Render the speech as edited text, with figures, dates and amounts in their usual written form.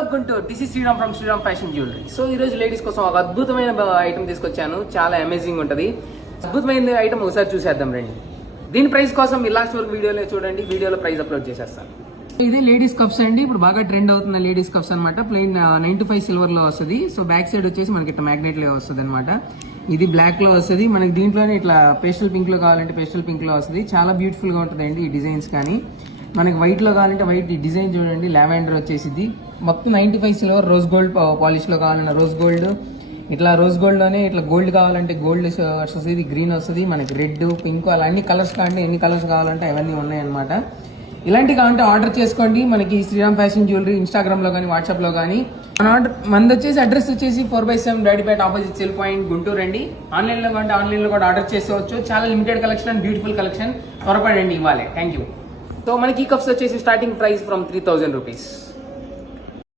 Guntur, this is Shriram from Shriram fashion jewellery. So ఈ రోజు ladies కోసం ఒక అద్భుతమైన ఐటమ్ తీసుకొచ్చాను. చాలా అమేజింగ్ ఉంటది. అద్భుతమైన ఐటమ్ ఒకసారి చూసేద్దాం రండి. దీని ప్రైస్ కోసం మీరు లాస్ట్ వరకు వీడియోలో చూడండి. వీడియోలో ప్రైస్ అప్లోడ్ చేసేస్తాను. ఇదే లేడీస్ కప్స్ అండి. ఇప్పుడు బాగా ట్రెండ్ అవుతున్న లేడీస్ కప్స్ అనమాట. ప్లెయిన్ 9-5 సిల్వర్ లో వస్తుంది. సో బ్యాక్ సైడ్ వచ్చేసి మనకి ఇట్లా మ్యాగ్నెట్ లో వస్తుంది అనమాట. ఇది బ్లాక్ లో వస్తుంది. మనకి దీంట్లోనే ఇట్లా పేస్టల్ పింక్ లో కావాలంటే పేస్టల్ పింక్ లో వస్తుంది. చాలా బ్యూటిఫుల్ గా ఉంటుందండి ఈ డిజైన్స్. కానీ మనకి వైట్ లో కావాలంటే వైట్ డిజైన్ చూడండి. లావెండర్ వచ్చేసింది. మొత్తం 95 సిల్వర్, రోజ్ గోల్డ్ పాలిష్ లో కావాలన్నా రోజ్ గోల్డ్, ఇట్లా రోజ్ గోల్డ్ లోనే ఇట్లా గోల్డ్ కావాలంటే గోల్డ్ వస్తుంది, గ్రీన్ వస్తుంది, మనకి రెడ్, పింక్ అలా అన్ని కలర్స్ కావాలంటే ఎన్ని కలర్స్ కావాలంటే అవన్నీ ఉన్నాయి అనమాట. ఇలాంటి కావాలంటే ఆర్డర్ చేసుకోండి. మనకి శ్రీరామ్ ఫ్యాషన్ జ్యువెలరీ ఇన్స్టాగ్రామ్ లో కానీ వాట్సాప్ లో కానీ. మనది వచ్చేసి అడ్రస్ వచ్చేసి 4/7 డాడీపేట ఆపోజిట్ సెల్ పాయింట్ గుంటూరు అండి. ఆన్లైన్ లో కంటే ఆన్లైన్ లో కూడా ఆర్డర్ చేసుకోవచ్చు. చాలా limited collection and beautiful collection. త్వరపడండి ఇవ్వాలి. Thank you. సో మనకి ఈ కప్స్ వచ్చేసి స్టార్టింగ్ ప్రైస్ ఫ్రమ్ 3000 రూపీస్.